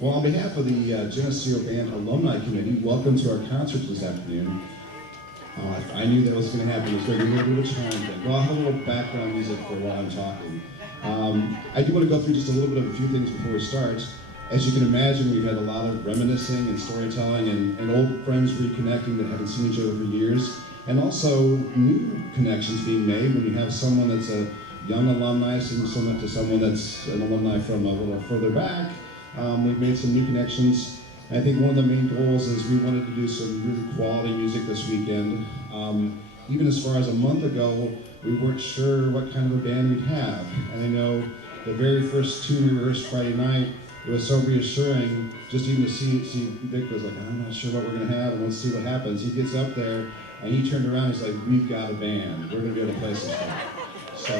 Well, on behalf of the Geneseo Band Alumni Committee, welcome to our concert this afternoon. I knew that was going to happen. It was going to be a little bit of a challenge thing. Well, I'll have a little background music for while I'm talking. I do want to go through just a little bit of a few things before we start. As you can imagine, we've had a lot of reminiscing and storytelling and old friends reconnecting that haven't seen each other for years. And also new connections being made when you have someone that's a young alumni singing someone to someone that's an alumni from a little further back. We've made some new connections. I think one of the main goals is we wanted to do some really quality music this weekend. Even as far as a month ago, we weren't sure what kind of a band we'd have. And I know the very first tune we rehearsed Friday night, it was so reassuring just even to see Vic was like, I'm not sure what we're gonna have and let's see what happens. He gets up there and he turned around and he's like, we've got a band. We're gonna be able to play some stuff. So,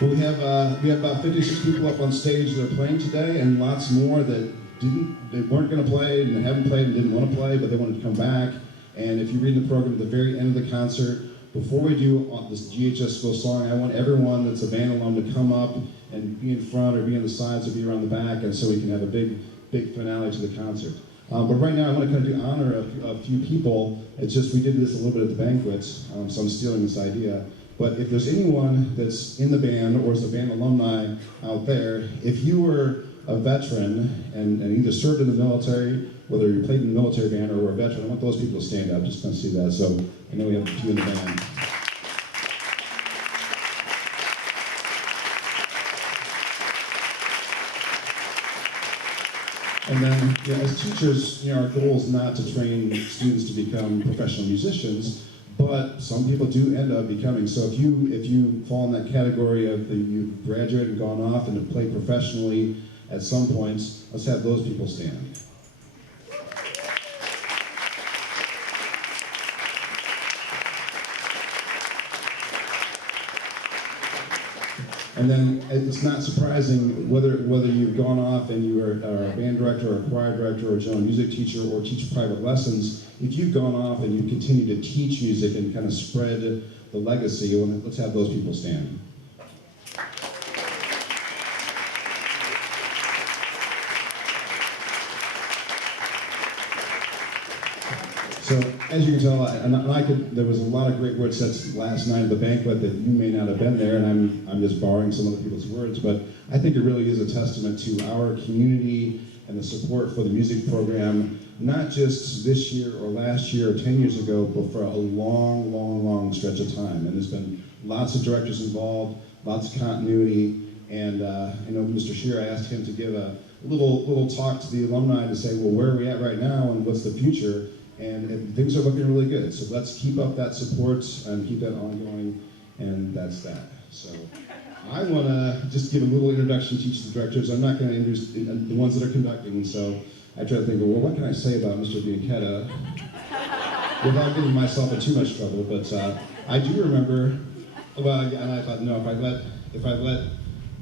we have about 56 people up on stage that are playing today, and lots more that weren't going to play and haven't played and didn't want to play, but they wanted to come back. And if you read the program at the very end of the concert, before we do this GHS School song, I want everyone that's a band alum to come up and be in front or be on the sides or be around the back, and so we can have a big finale to the concert. But right now I want to kind of do honor a few people. It's just we did this a little bit at the banquets, so I'm stealing this idea. But if there's anyone that's in the band or is a band alumni out there, if you were a veteran and either served in the military, whether you played in the military band or were a veteran, I want those people to stand up, just kind of see that. So I know we have a few in the band. And then, as teachers, our goal is not to train students to become professional musicians, but some people do end up becoming. So if you fall in that category of you've graduated and gone off and have played professionally at some points, let's have those people stand. And then it's not surprising whether you've gone off and you are a band director or a choir director or a general music teacher or teach private lessons, if you've gone off and you continue to teach music and kind of spread the legacy, let's have those people stand. So, as you can tell, there was a lot of great word sets last night at the banquet that you may not have been there, and I'm just borrowing some other people's words, but I think it really is a testament to our community and the support for the music program, not just this year or last year or 10 years ago, but for a long stretch of time. And there's been lots of directors involved, lots of continuity, and I know Mr. Shear, I asked him to give a little talk to the alumni to say, well, where are we at right now and what's the future? And things are looking really good. So let's keep up that support and keep that ongoing, and that's that. So I want to just give a little introduction to each of the directors. I'm not going to introduce the ones that are conducting, so I try to think, well, what can I say about Mr. Bianchetta without getting myself in too much trouble? But I do remember, and I thought, no, if I let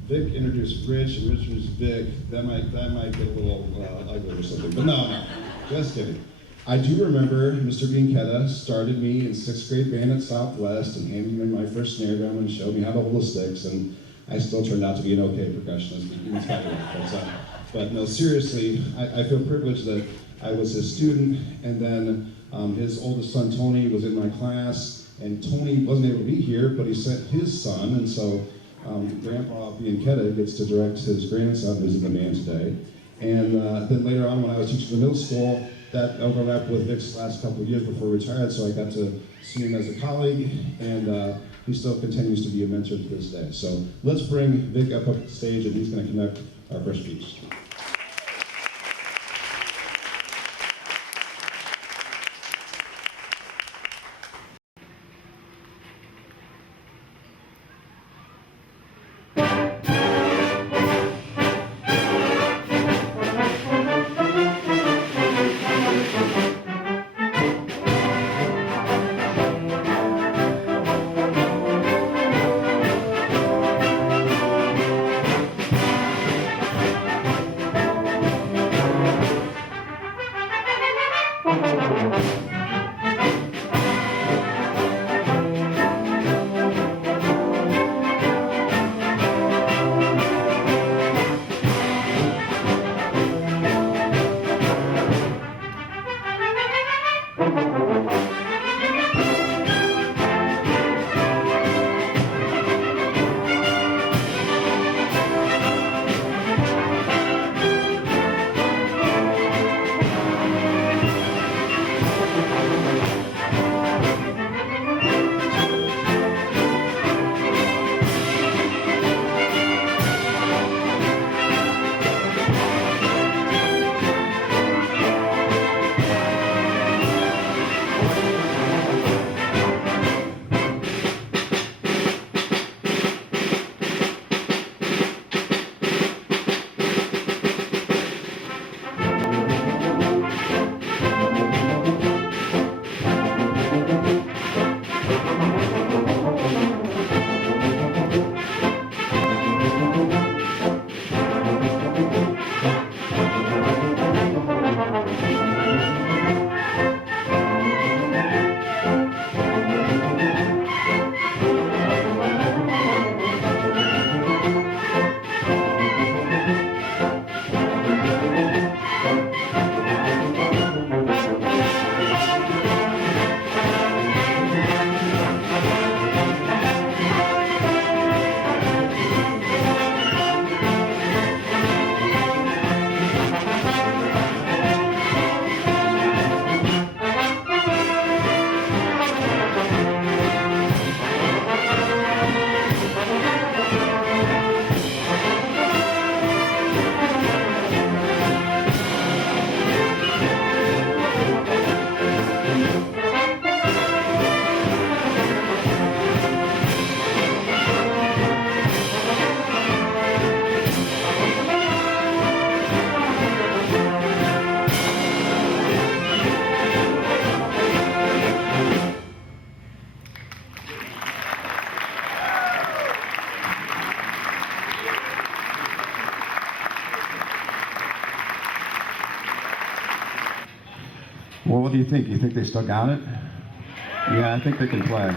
Vic introduce Rich and Rich introduce Vic, that might get a little ugly or something. But no, just kidding. I do remember Mr. Bianchetta started me in 6th grade band at Southwest and handed me my first snare drum and showed me how to hold the sticks, and I still turned out to be an okay percussionist, in spite of that. But no, seriously, I feel privileged that I was his student, and then his oldest son, Tony, was in my class, and Tony wasn't able to be here, but he sent his son, and so Grandpa Bianchetta gets to direct his grandson, who's in the band today. And then later on, when I was teaching the middle school, that overlapped with Vic's last couple of years before he retired, so I got to see him as a colleague, and he still continues to be a mentor to this day. So let's bring Vic up the stage, and he's going to conduct our first speech. Well, what do you think? You think they still got it? Yeah, I think they can play.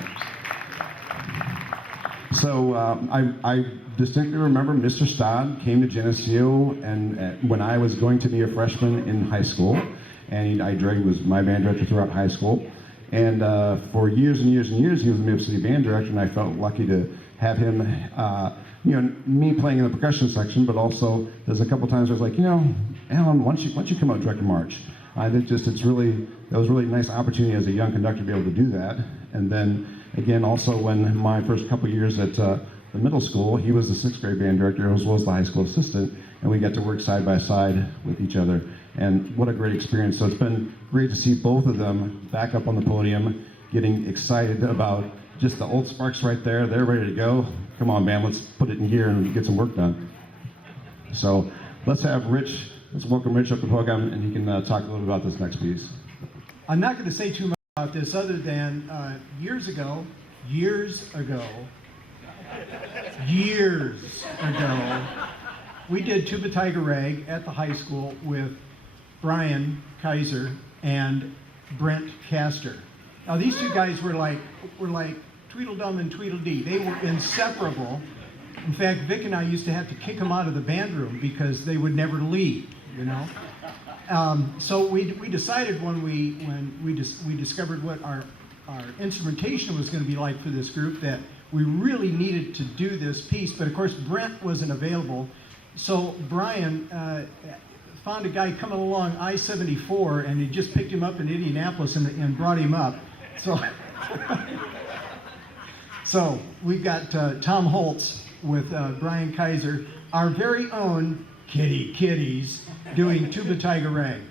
So I distinctly remember Mr. Stodd came to Geneseo and when I was going to be a freshman in high school, and was my band director throughout high school. And for years and years and years, he was the Maple City band director, and I felt lucky to have him, me playing in the percussion section, but also there's a couple times I was like, Alan, why don't you come out direct a march? That was really a nice opportunity as a young conductor to be able to do that. And then again, also when my first couple years at the middle school, he was the sixth grade band director as well as the high school assistant, and we got to work side by side with each other. And what a great experience. So it's been great to see both of them back up on the podium, getting excited about just the old sparks right there. They're ready to go. Come on, man, let's put it in gear and get some work done. So let's welcome Rich up to the podium, and he can talk a little bit about this next piece. I'm not going to say too much about this other than years ago, we did Tuba Tiger Rag at the high school with Brian Kaiser and Brent Castor. Now these two guys were like Tweedledum and Tweedledee. They were inseparable. In fact, Vic and I used to have to kick them out of the band room because they would never leave, So we decided when we discovered what our instrumentation was going to be like for this group that we really needed to do this piece, but of course Brent wasn't available. So Brian found a guy coming along I-74, and he just picked him up in Indianapolis and brought him up. So we've got Tom Holtz with Brian Kaiser, our very own kitties, doing Tuba Tiger Rag.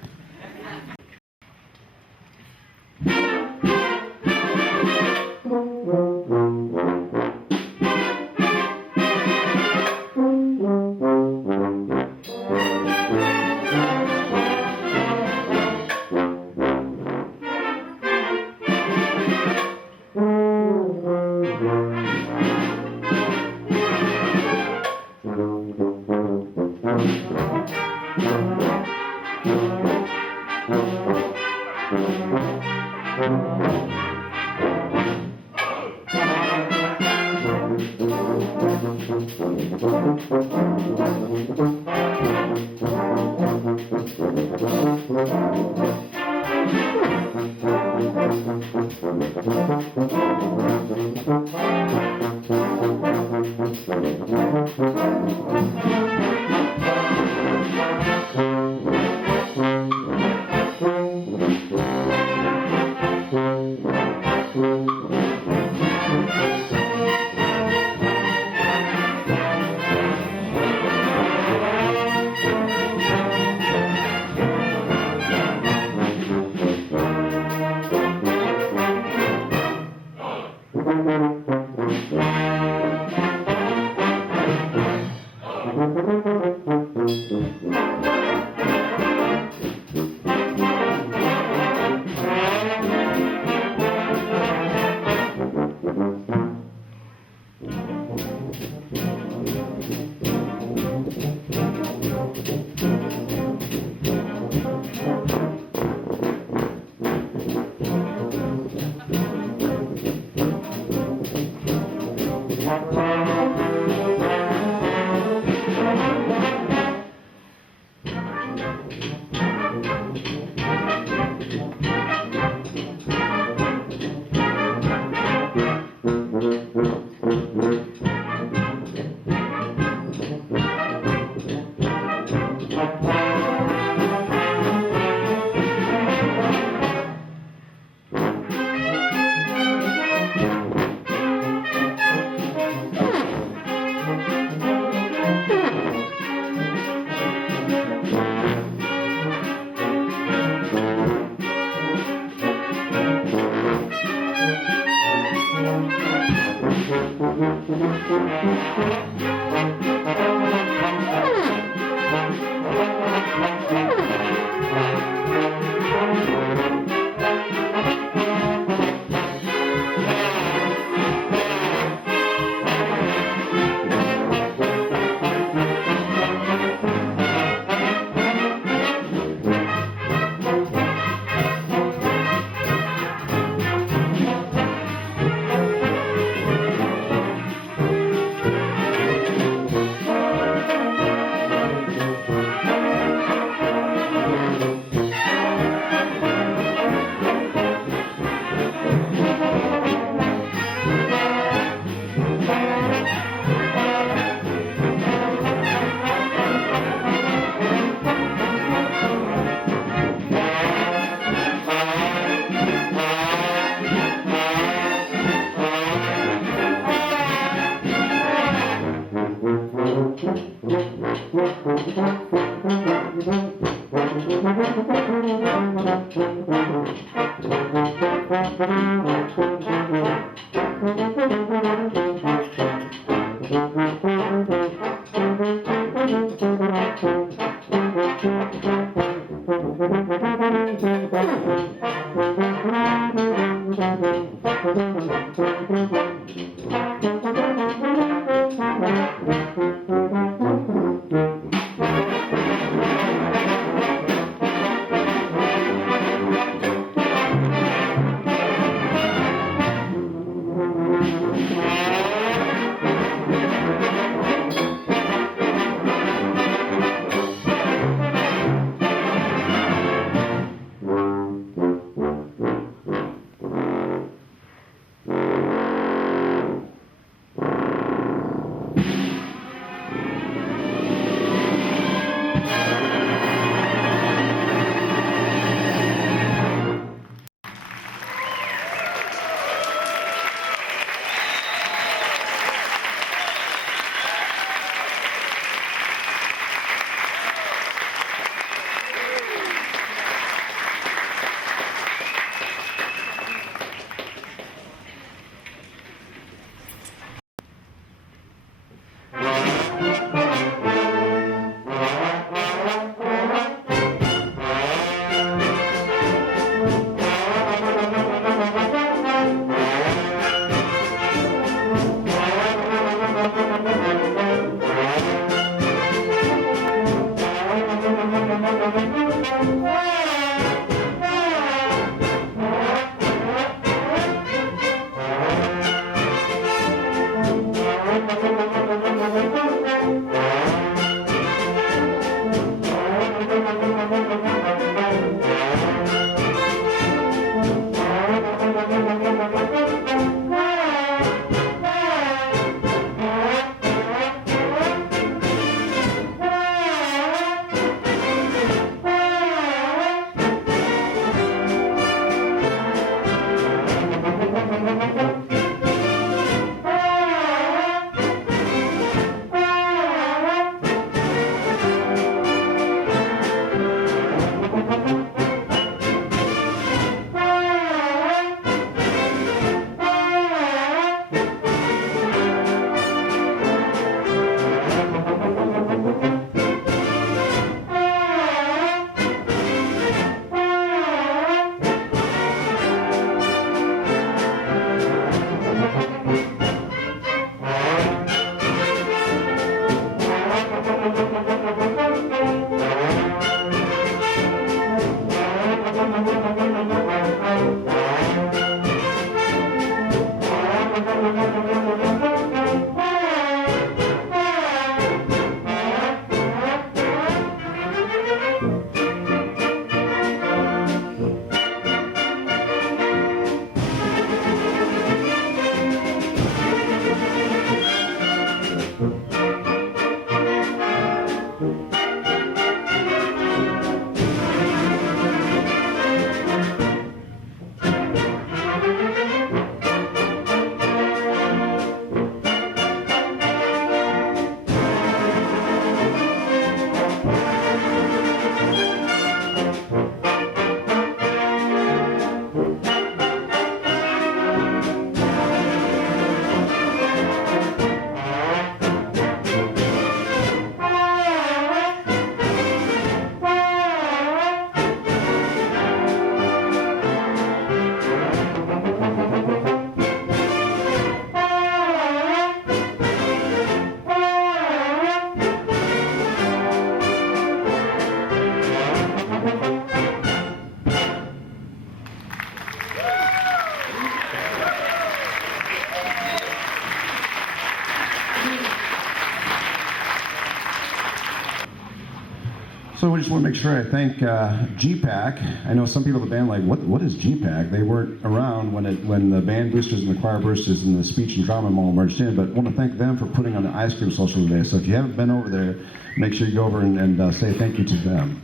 So I just want to make sure I thank GPAC. I know some people in the band are like, what is GPAC? They weren't around when the band boosters and the choir boosters and the speech and drama all merged in, but I want to thank them for putting on the ice cream social today. So if you haven't been over there, make sure you go over and say thank you to them.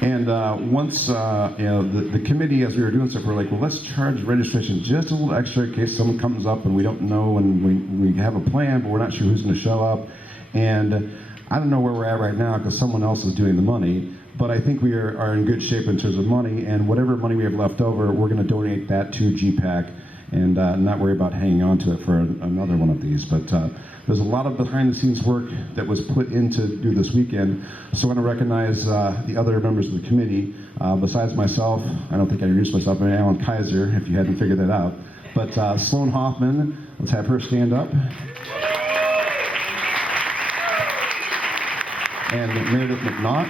And once, the committee, as we were doing stuff, we're like, well, let's charge registration just a little extra in case someone comes up and we don't know, and we have a plan, but we're not sure who's going to show up. And I don't know where we're at right now because someone else is doing the money, but I think we are in good shape in terms of money, and whatever money we have left over, we're going to donate that to GPAC and not worry about hanging on to it for another one of these. But there's a lot of behind-the-scenes work that was put into do this weekend, so I want to recognize the other members of the committee. Besides myself, I don't think I introduced myself, but Alan Kaiser, if you hadn't figured that out. But Sloan Hoffman, let's have her stand up. And Meredith McNaught.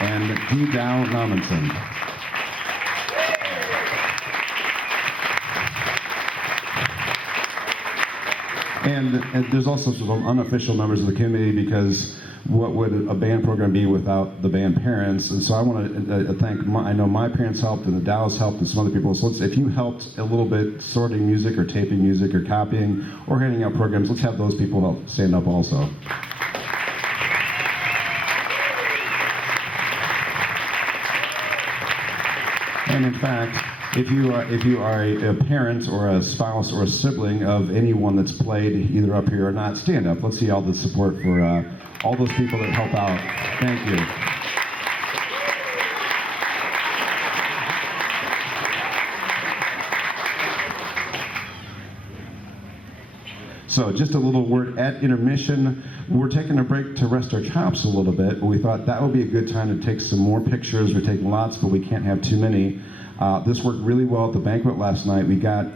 And Dee Dow Nominson. And there's also some unofficial members of the committee, because what would a band program be without the band parents? And so I want to thank, I know my parents helped and the Dows helped and some other people. So if you helped a little bit sorting music or taping music or copying or handing out programs, let's have those people help stand up also. And in fact, if you are a parent or a spouse or a sibling of anyone that's played either up here or not, stand up. Let's see all the support for all those people that help out. Thank you. So just a little word at intermission. We're taking a break to rest our chops a little bit, but we thought that would be a good time to take some more pictures. We're taking lots, but we can't have too many. This worked really well at the banquet last night. We got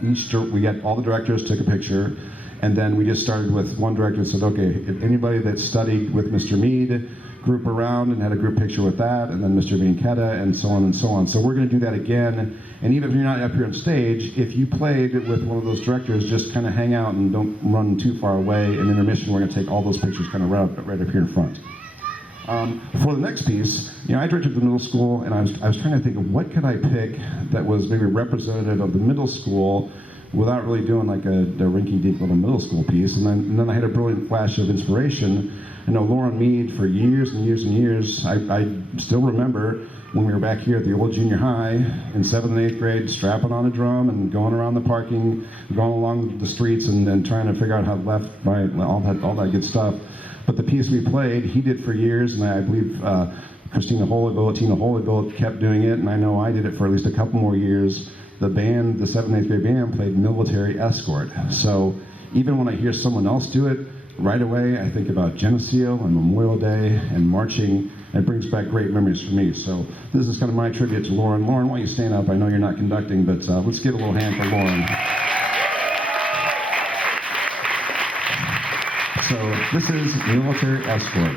all the directors took a picture, and then we just started with one director and said, okay, if anybody that studied with Mr. Mead, group around and had a group picture with that, and then Mr. Bianchetta, and so on and so on. So we're going to do that again. And even if you're not up here on stage, if you played with one of those directors, just kind of hang out and don't run too far away. In intermission, we're going to take all those pictures kind of right up here in front. For the next piece, I directed the middle school, and I was trying to think of what could I pick that was maybe representative of the middle school without really doing like a rinky-dink little middle school piece. And then I had a brilliant flash of inspiration. I know Lauren Mead for years and years and years. I still remember when we were back here at the old junior high in 7th and 8th grade, strapping on a drum and going around the parking, going along the streets and trying to figure out how left, right, all that good stuff. But the piece we played, he did for years, and I believe Tina Holybill kept doing it, and I know I did it for at least a couple more years. The band, the 7th and 8th grade band, played Military Escort. So even when I hear someone else do it, right away I think about Geneseo and Memorial Day and marching, and it brings back great memories for me. So this is kind of my tribute to Lauren. Lauren, why don't you stand up? I know you're not conducting, but let's give a little hand for Lauren. So this is Military Escort.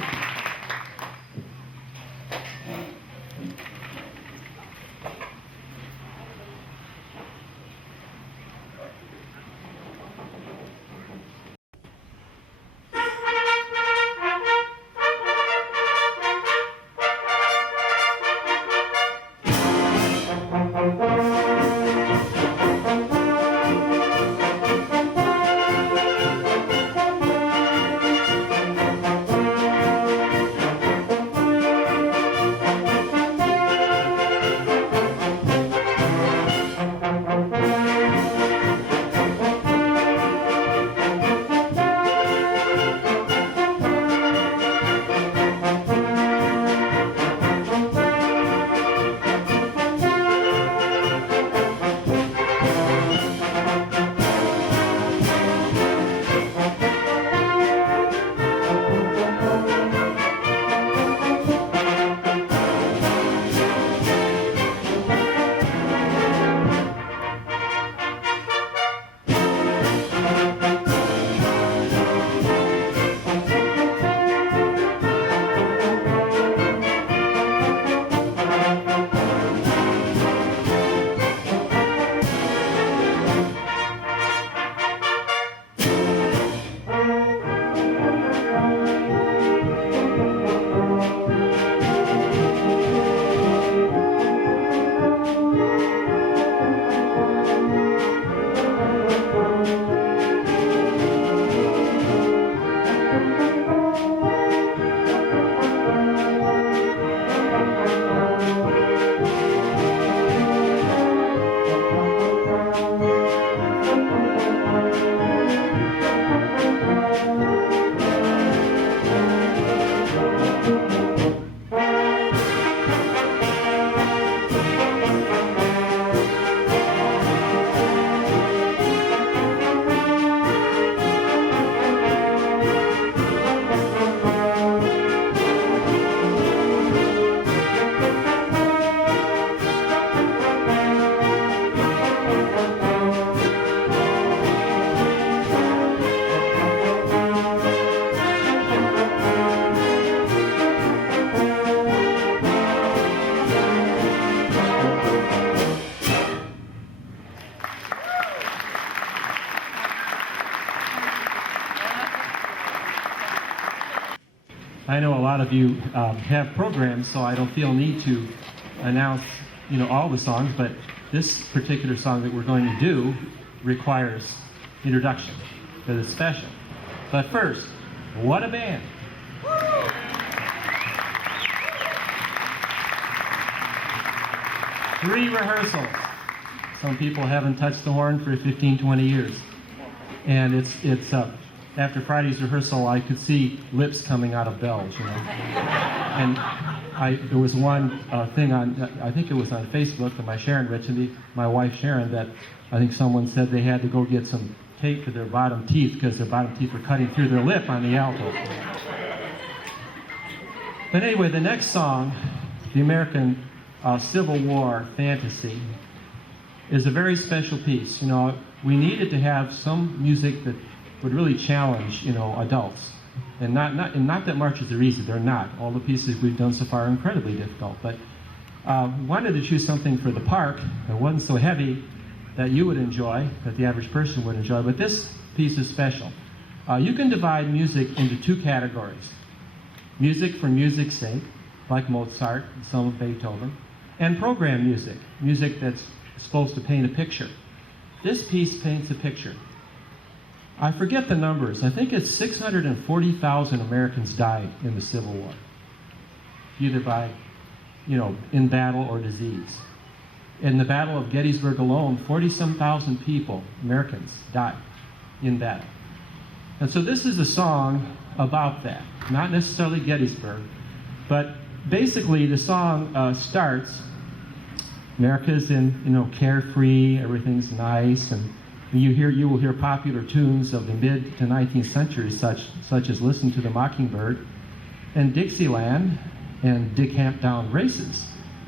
I know a lot of you have programs, so I don't feel need to announce, all the songs, but this particular song that we're going to do requires introduction, because it's special. But first, what a band! 3 rehearsals. Some people haven't touched the horn for 15, 20 years. And it's after Friday's rehearsal, I could see lips coming out of bells, And there was one thing I think it was on Facebook that my Sharon read to me, my wife Sharon, that I think someone said they had to go get some tape to their bottom teeth because their bottom teeth were cutting through their lip on the alto. But anyway, the next song, the American Civil War Fantasy, is a very special piece. We needed to have some music that would really challenge, adults. And not that marches are easy, they're not. All the pieces we've done so far are incredibly difficult. But wanted to choose something for the park that wasn't so heavy that you would enjoy, that the average person would enjoy. But this piece is special. You can divide music into 2 categories. Music for music's sake, like Mozart and some of Beethoven, and program music, music that's supposed to paint a picture. This piece paints a picture. I forget the numbers. I think it's 640,000 Americans died in the Civil War, either by, in battle or disease. In the Battle of Gettysburg alone, 40-some thousand people, Americans, died in battle. And so this is a song about that, not necessarily Gettysburg, but basically the song starts, America's in, carefree, everything's nice, and you will hear popular tunes of the mid to 19th century, such as Listen to the Mockingbird, and Dixieland, and Dick Camp Down Races.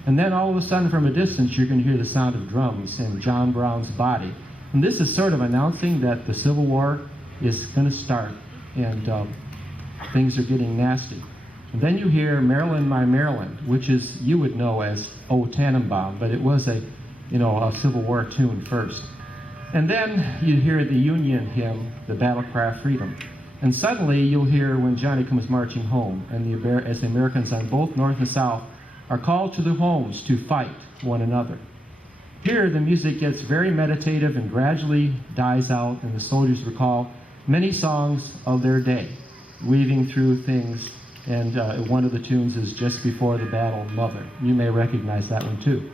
And then all of a sudden from a distance, you're going to hear the sound of drums and John Brown's Body. And this is sort of announcing that the Civil War is going to start, and things are getting nasty. And then you hear Maryland, My Maryland, which is, you would know as O Tannenbaum, but it was a Civil War tune first. And then you hear the Union hymn, the Battle Cry of Freedom. And suddenly you'll hear When Johnny Comes Marching Home, and as the Americans on both North and South are called to their homes to fight one another. Here the music gets very meditative and gradually dies out, and the soldiers recall many songs of their day, weaving through things. And one of the tunes is Just Before the Battle, Mother. You may recognize that one too.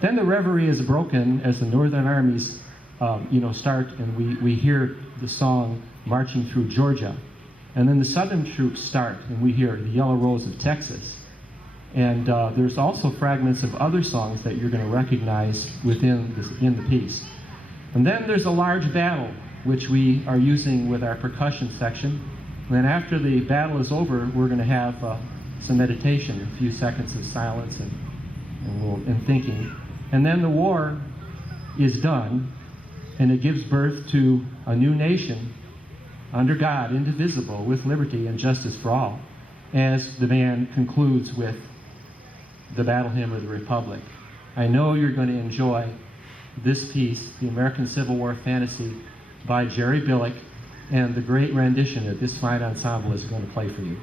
Then the reverie is broken as the Northern armies start, and we hear the song Marching Through Georgia. And then the Southern troops start, and we hear The Yellow Rose of Texas. And there's also fragments of other songs that you're going to recognize in the piece. And then there's a large battle, which we are using with our percussion section. And then after the battle is over, we're going to have some meditation, a few seconds of silence and thinking. And then the war is done, and it gives birth to a new nation under God, indivisible, with liberty and justice for all, as the band concludes with the Battle Hymn of the Republic. I know you're going to enjoy this piece, the American Civil War Fantasy by Jerry Billick, and the great rendition that this fine ensemble is going to play for you.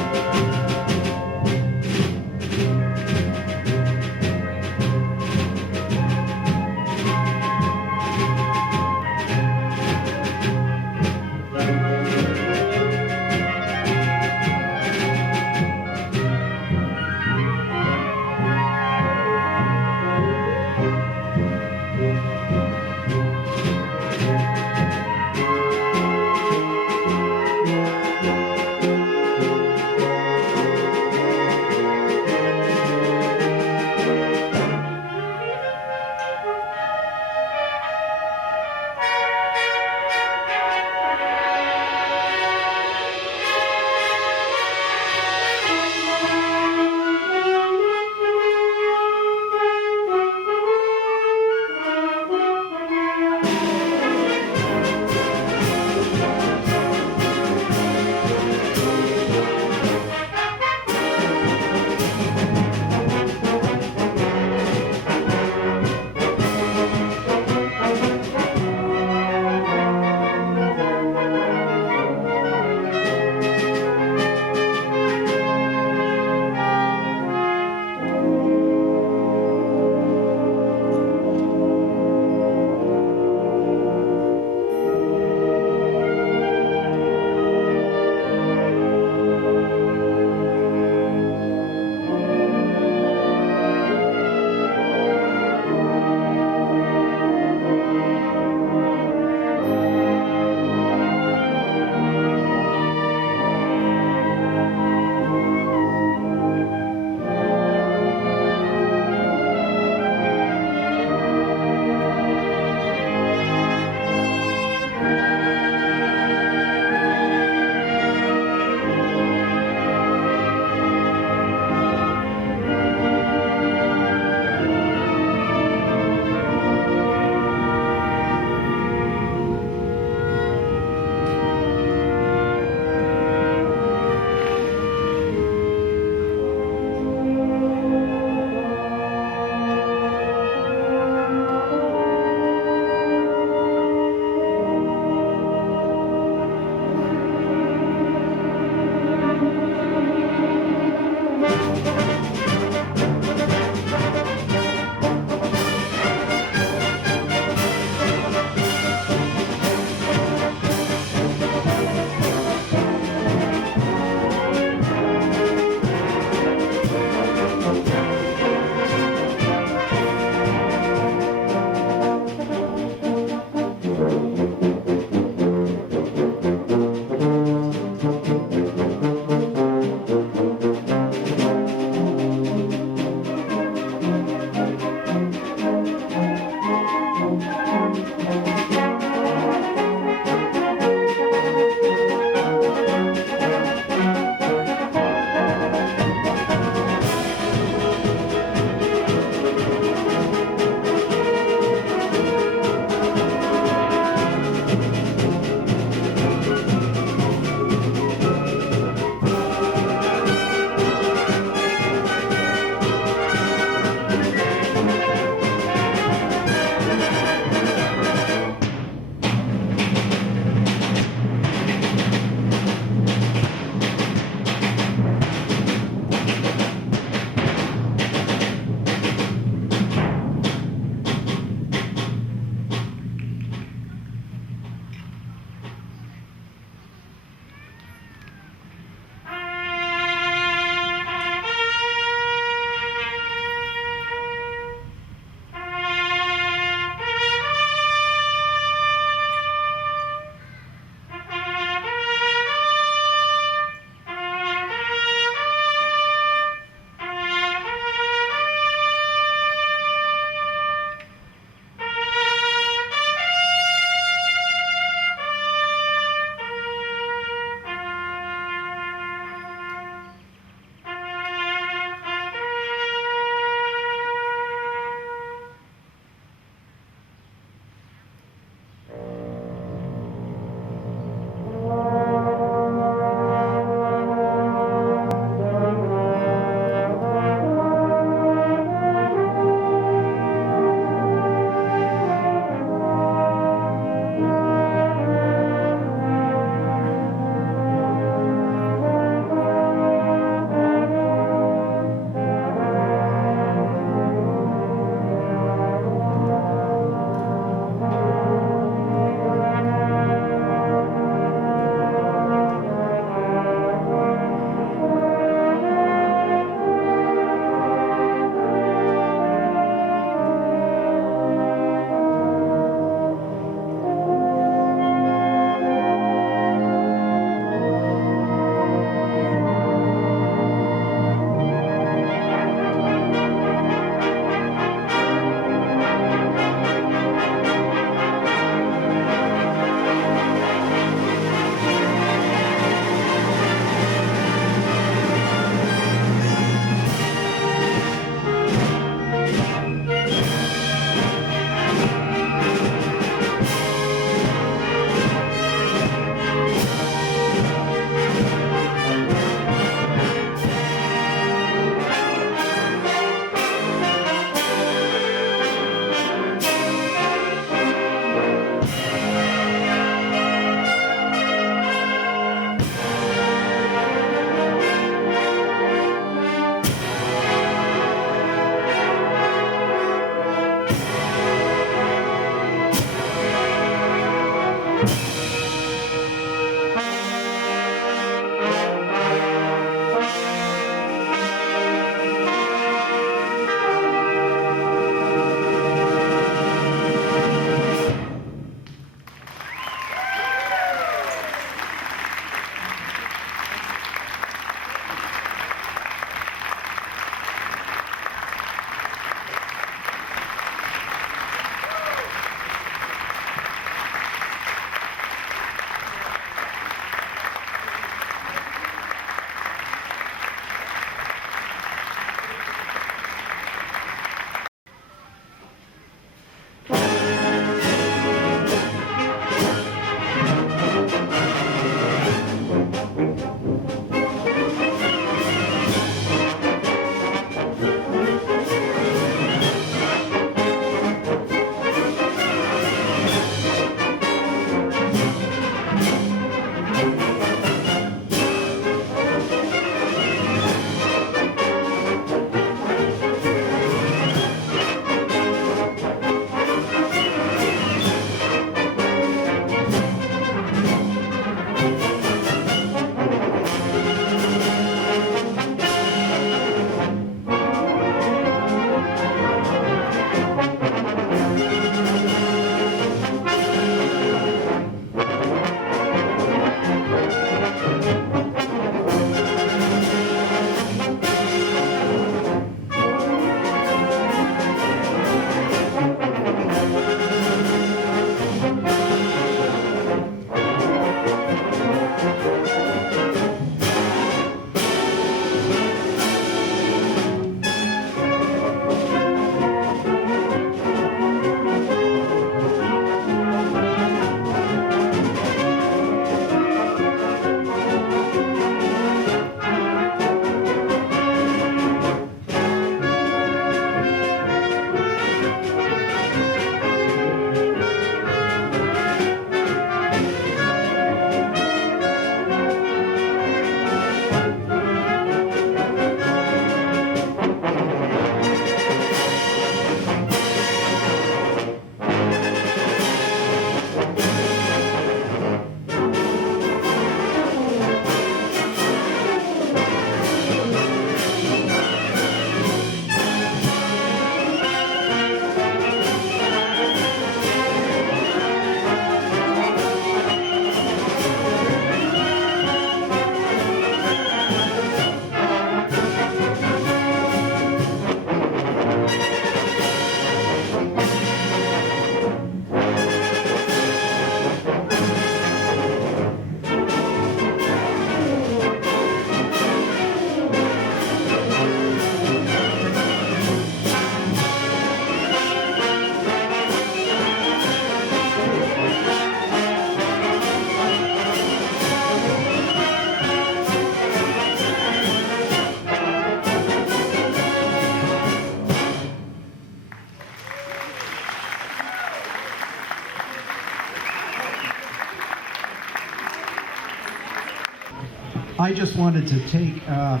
I just wanted to take a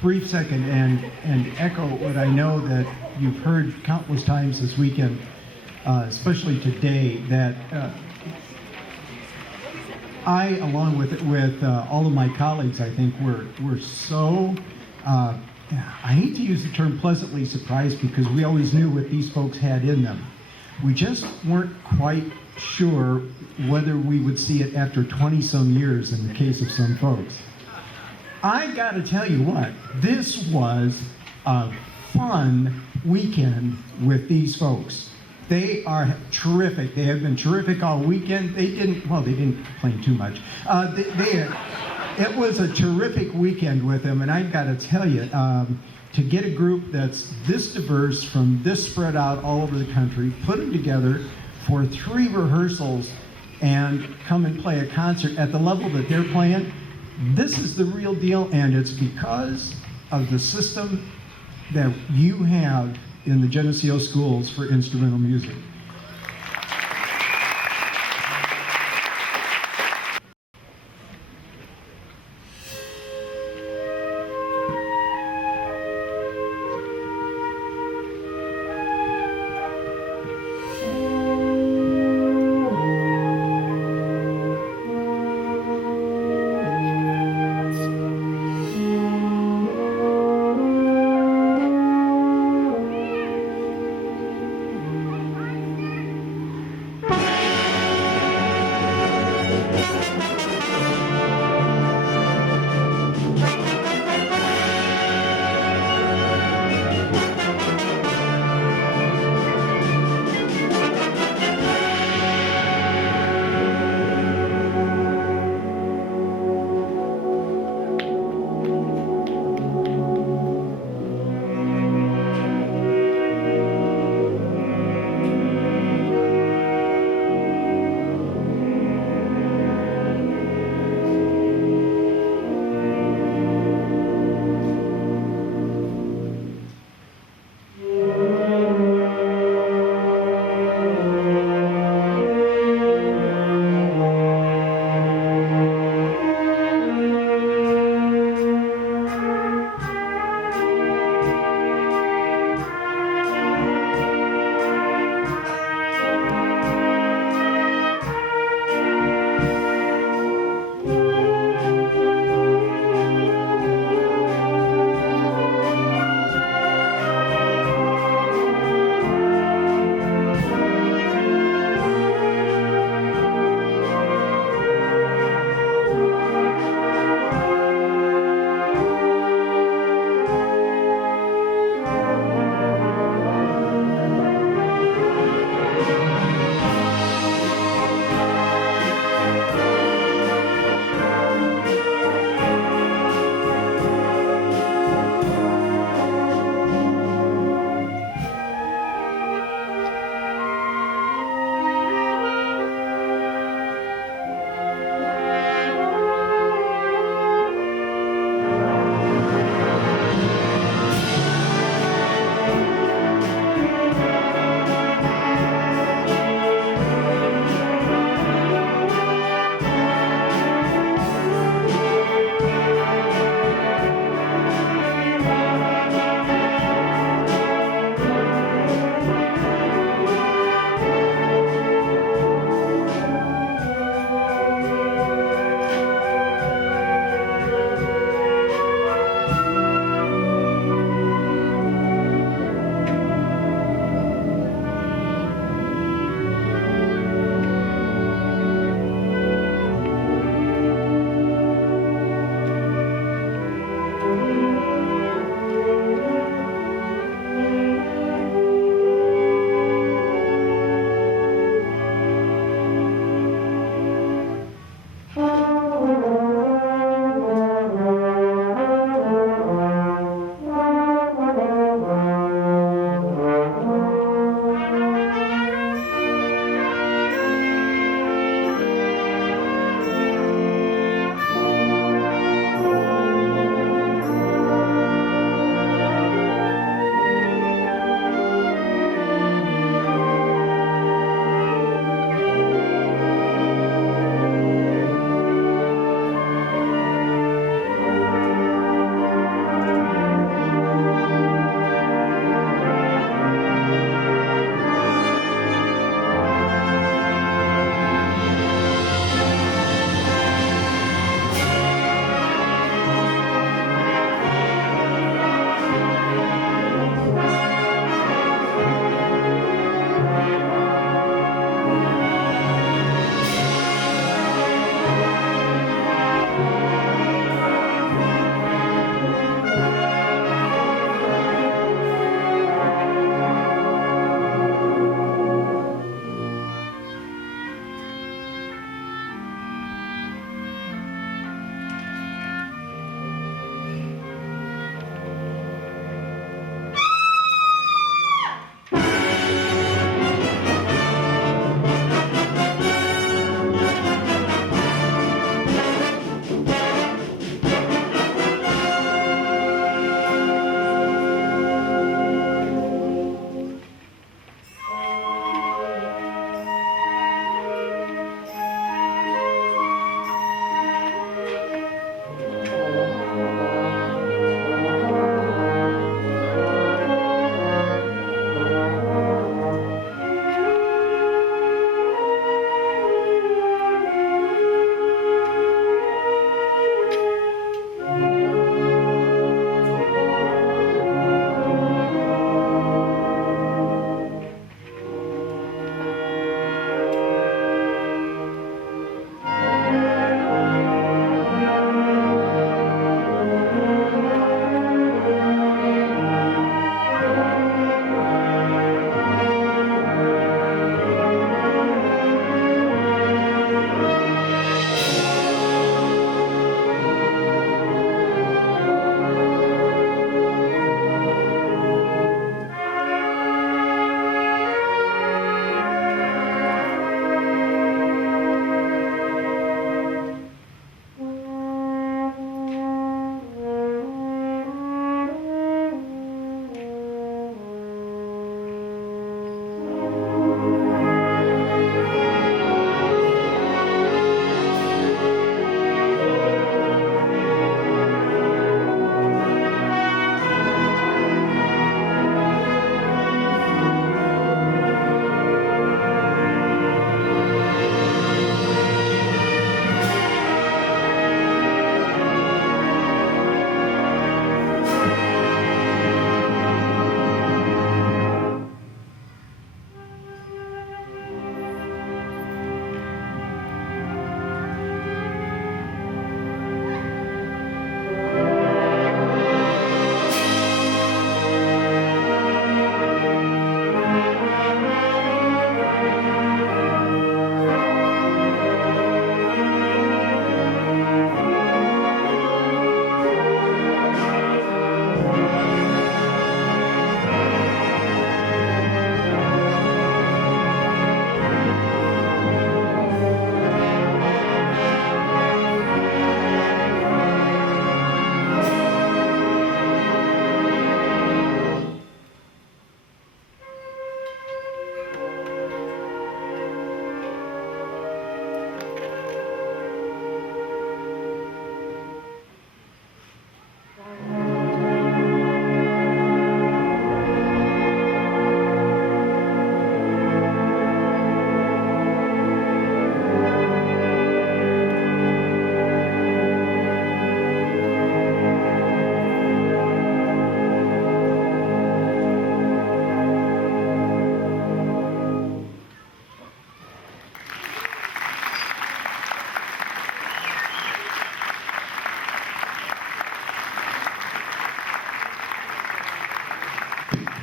brief second and echo what I know that you've heard countless times this weekend, especially today, that I, along with all of my colleagues, I think we're so, I hate to use the term pleasantly surprised, because we always knew what these folks had in them. We just weren't quite sure whether we would see it after 20-some years in the case of some folks. I gotta tell you what, this was a fun weekend with these folks. They are terrific. They have been terrific all weekend. They didn't complain too much. It was a terrific weekend with them, and I've got to tell you, to get a group that's this diverse, from this spread out all over the country, put them together for 3 rehearsals and come and play a concert at the level that they're playing, this is the real deal, and it's because of the system that you have in the Geneseo schools for instrumental music.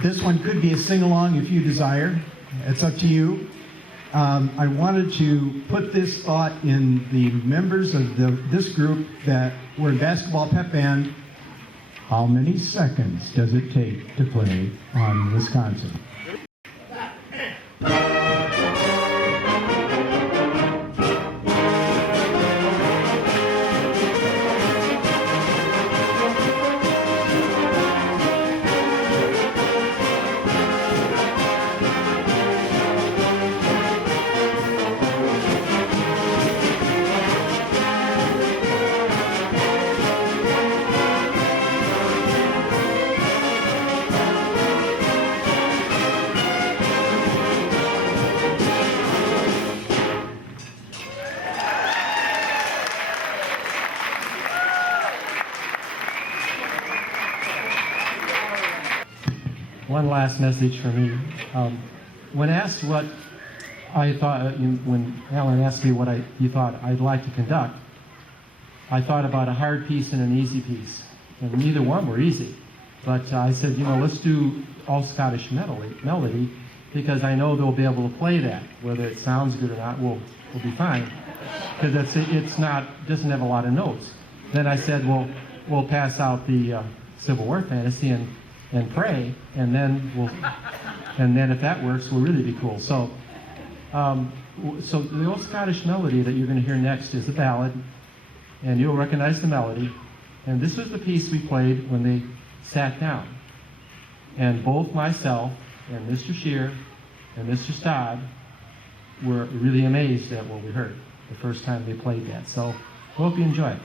This one could be a sing-along if you desire. It's up to you. I wanted to put this thought in the members of this group that were in basketball pep band. How many seconds does it take to play on Wisconsin? One last message for me. When asked what I thought, when Alan asked me what he thought I'd like to conduct, I thought about a hard piece and an easy piece, and neither one were easy. But I said, let's do all Scottish melody, because I know they'll be able to play that. Whether it sounds good or not, we'll be fine, because doesn't have a lot of notes. Then I said, we'll pass out the Civil War fantasy and pray, and then if that works, we'll really be cool. So, so the old Scottish melody that you're going to hear next is a ballad, and you'll recognize the melody. And this was the piece we played when they sat down. And both myself and Mr. Shear and Mr. Stodd were really amazed at what we heard the first time they played that. So, hope you enjoy it.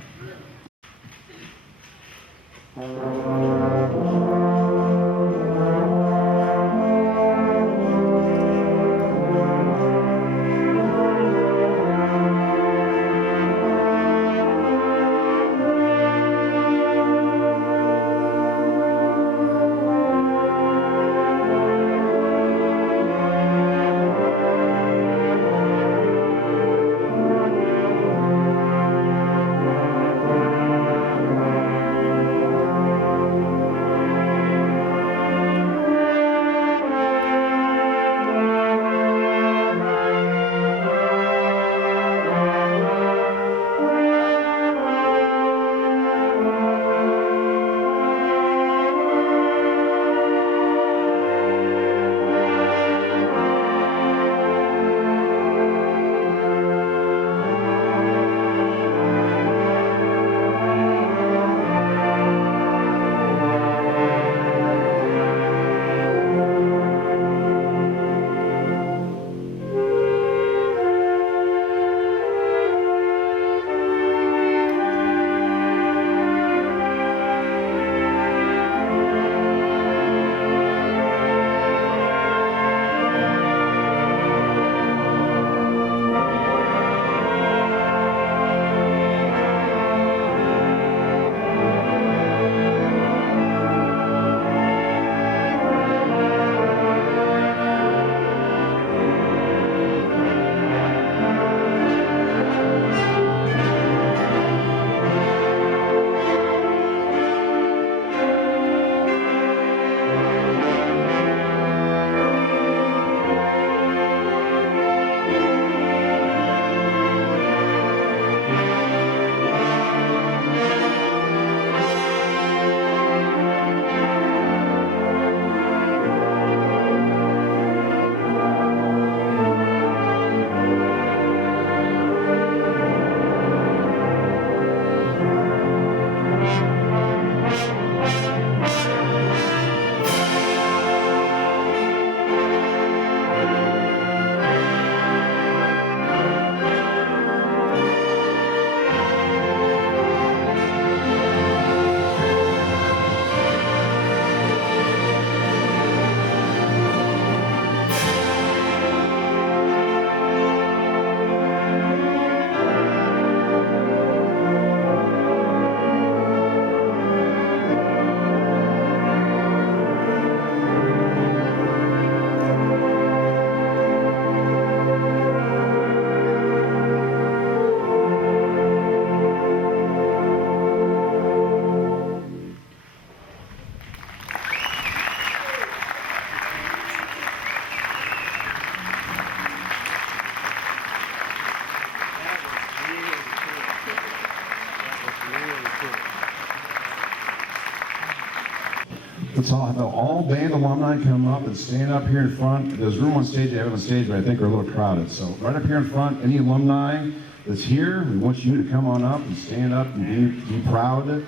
let's all have all band alumni come up and stand up here in front. There's room on stage, they have on stage, but I think we're a little crowded. So right up here in front, any alumni that's here, we want you to come on up and stand up and be proud.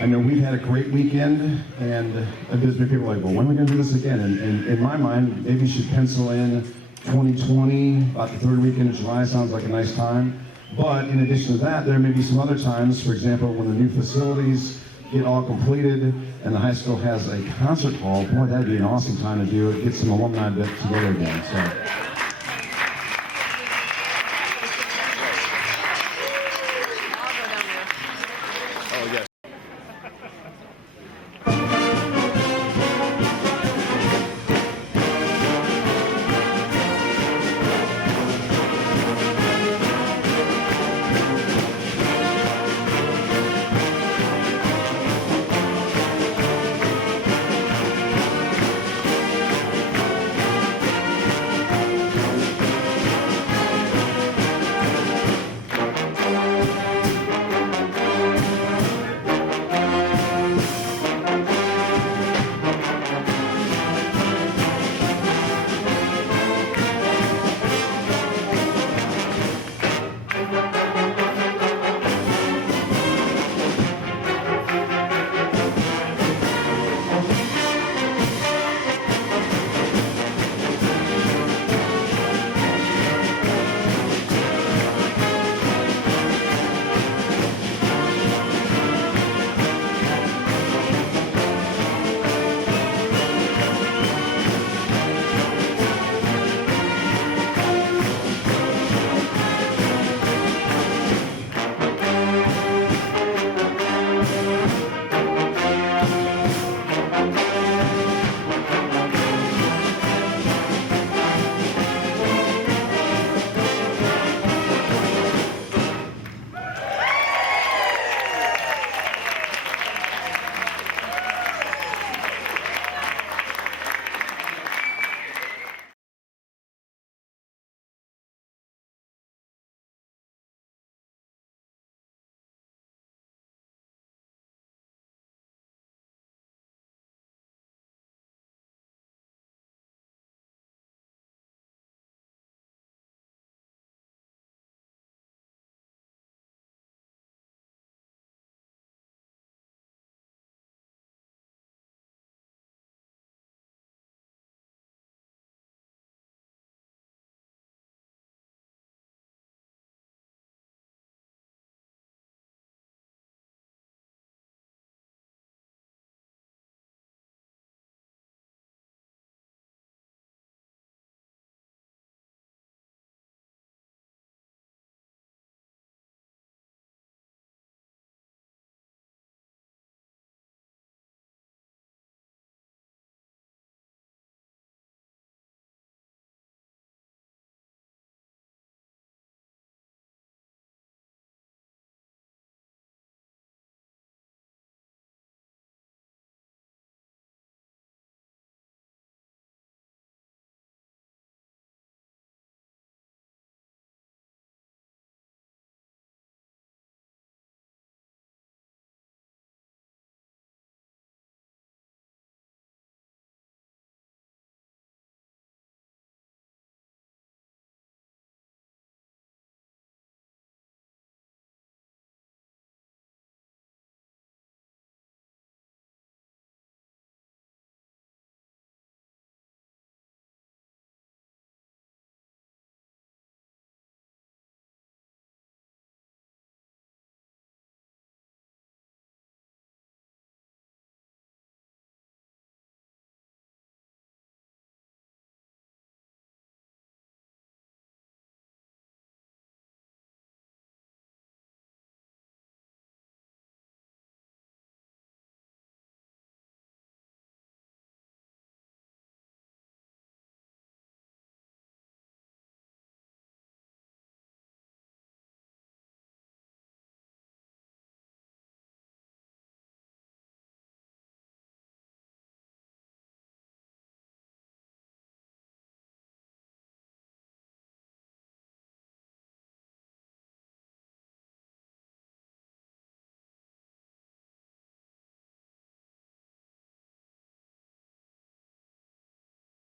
I know we've had a great weekend, and there's been people like, well, when are we going to do this again? And in my mind, maybe you should pencil in 2020, about the third weekend of July sounds like a nice time. But in addition to that, there may be some other times, for example, when the new facilities get all completed and the high school has a concert hall. Boy, that'd be an awesome time to do it, get some alumni together again. So